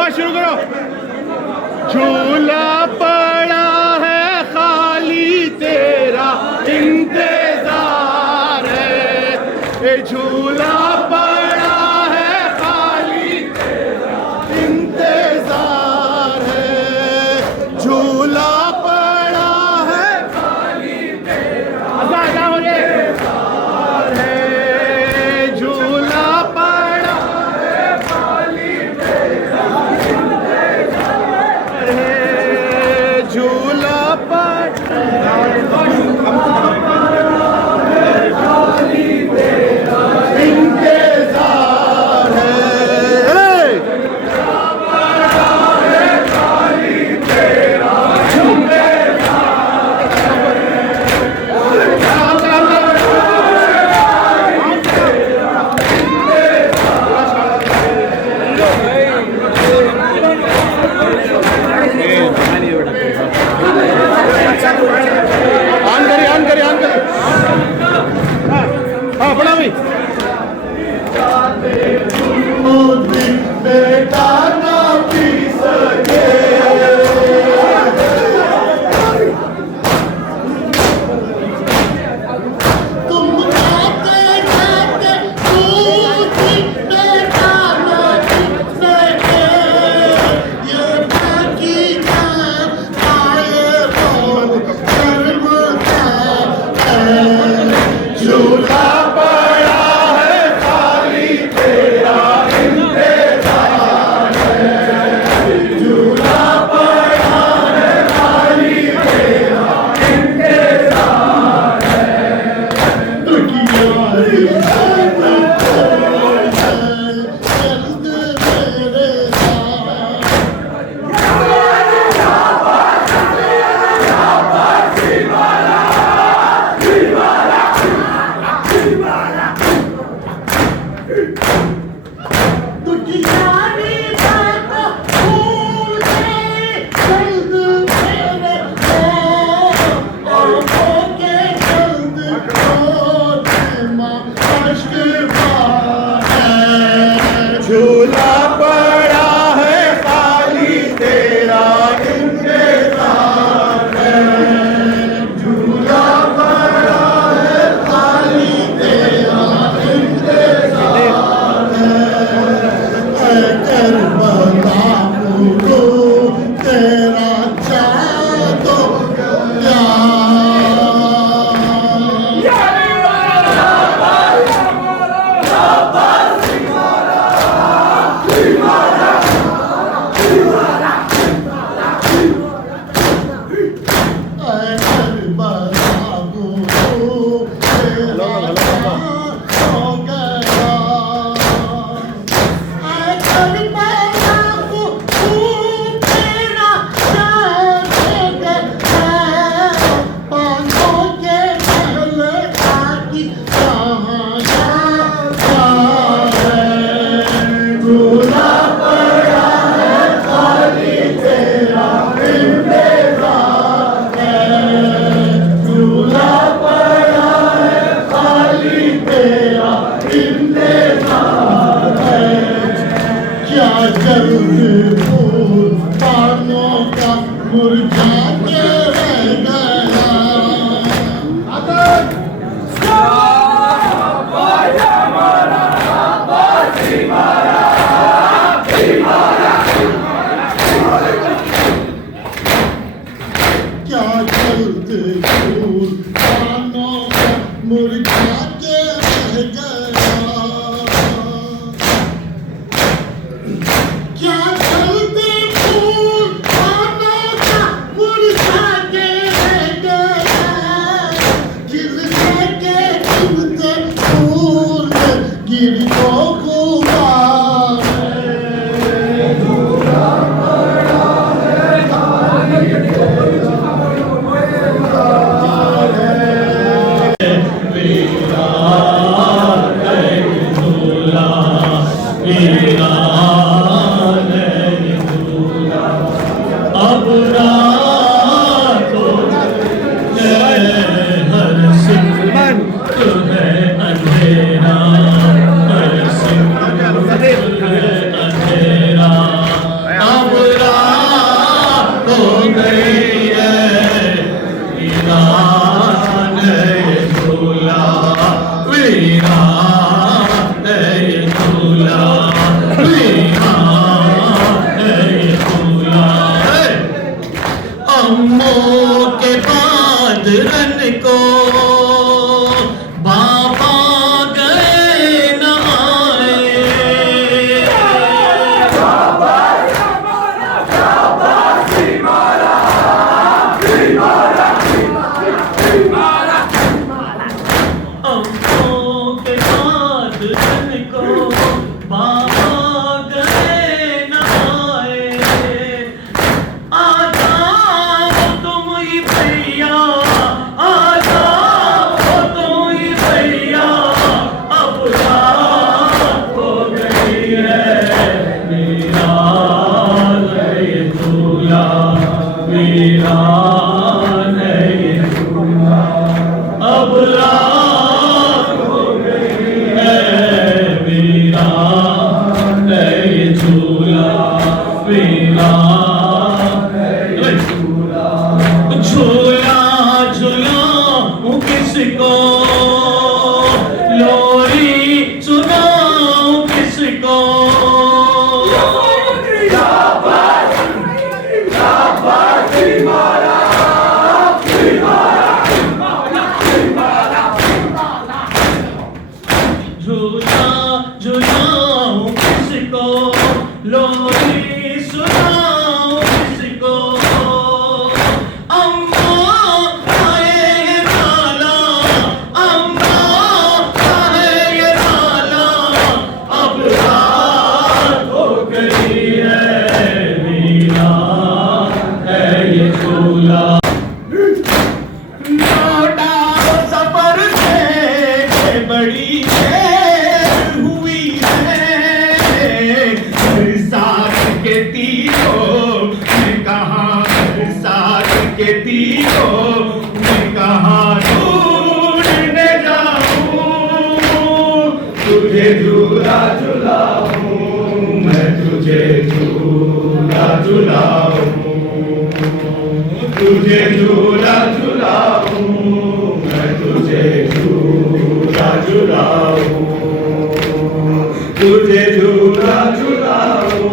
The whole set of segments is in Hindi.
आवाज शुरू करो। झूला पड़ा है खाली तेरा इंतजार है, ये झूला पड़ा है खाली तेरा इंतजार है, झूला पड़ा है खाली तेरा इंतजार है, झूला पड़ा है खाली तेरा इंतजार है, झूला पड़ा इंतजार है, ऑन करिए हाँ बड़ा भाई बेटा ना पी सके, तुम खाते खाते दूध बेटा ना पी सके, ये बाकी जान आए हो शर्मता है, झूला पड़ा है खाली तेरा इंतजार है, झूला पड़ा है खाली तेरा इंतजार है, दुनिया झूला पड़ा है खाली तेरा इंतजार है, झूला पड़ा है खाली तेरा इंतजार है, करबला को तेरा जादू मुरझाते रह क्या चलते फूल पानों का मुरझाते रह गया, क्या चलते फूल पानों का मुरझा मेला है झूला, झूला झूलाऊं किसको, लोरी सुनाऊं किसको। झूला झूलाऊं किसको, लोरी सुनाऊं किसको। अम्मा आए ये लाला, अम्मा आए ये लाला, अब रात हो गई है, मीरा है ये झूला। लौटा सफर से बड़ी देर हुई है, बरसात के तीरों मैं कहाँ, बरसात के तीरों मैं कहाँ ढूंढने जाऊँ। तुझे झूला झुलाऊं मैं, तुझे झूला झुलाऊं, तुझे झूला झुलाऊं मैं, तुझे झूला झुलाऊं, तुझे झूला झुलाऊं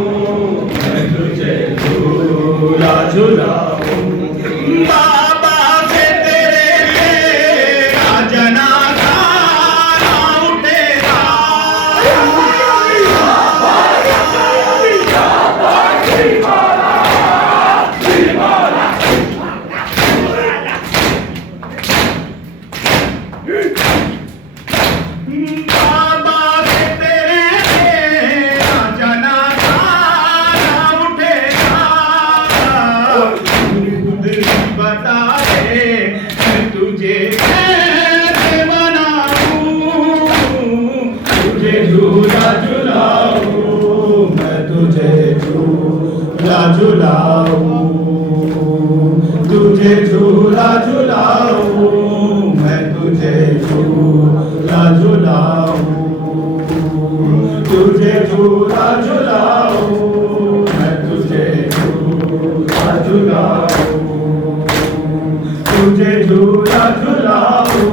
मैं, तुझे झूला झुलाऊं। बाबा से तेरे लिए जनाजा उठेगा, बाबा से तेरे जनाजा उठेगा। खुद बता दे मैं तुझे कैसे मनाऊं, तुझे झूला झुलाऊं मैं, तुझे झूला झुलाऊं, तुझे झूला झुलाऊं मैं, तुझे झूला झुलाऊं, तुझे झूला झुलाऊं मैं, तुझे झूला झुलाऊं, तुझे झूला झुलाऊं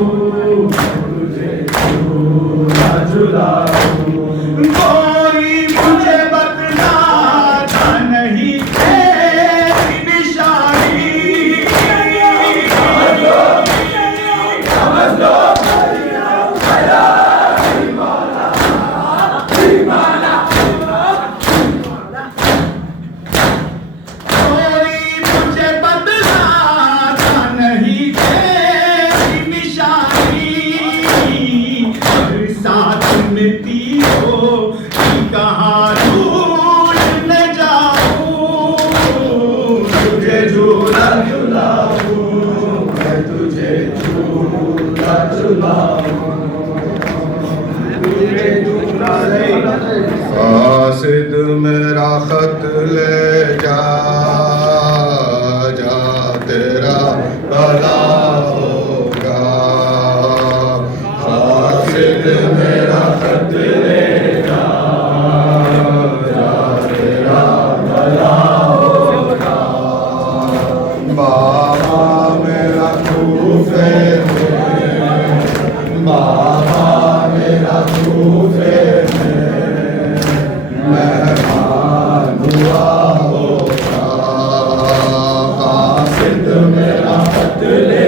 मैं, तुझे झूला झुलाऊं। कोई मुझे बतलाता नहीं तेरी निशानी, कोई मुझे बतलाता नहीं तेरी निशानी। साथ में तीरों की कहाँ ढूंढने जाऊं, तुझे झूला झुलाऊं मैं, तुझे झूला झुलाऊं, तुझे झूला झुलाऊं। कासिद मेरा खत ले जा, जा तेरा भला होगा। कासिद मेरा खत ले जा, जा तेरा भला होगा। बाबा मेरा खूफे में, बाबा मेरा खूफे में मेहमान हुआ होगा। कासिद मेरा खत ले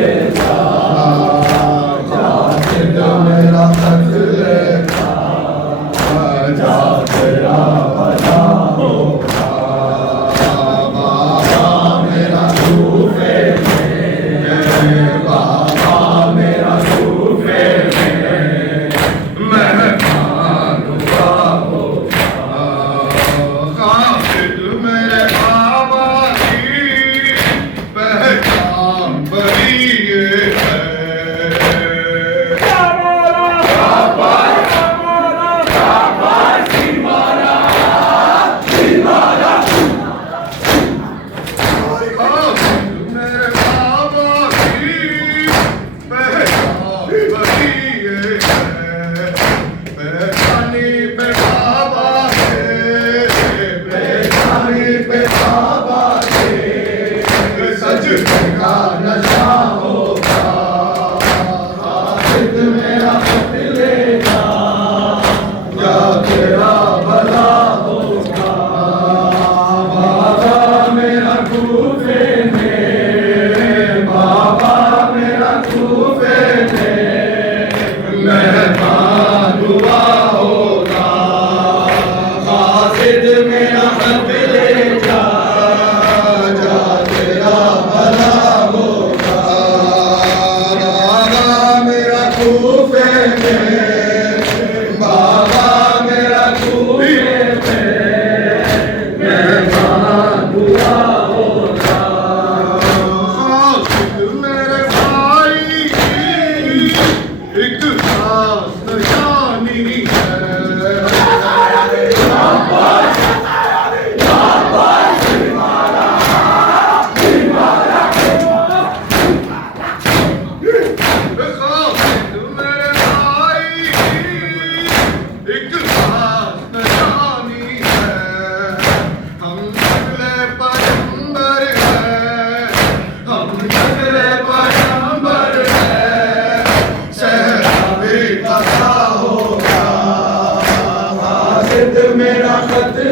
खतरे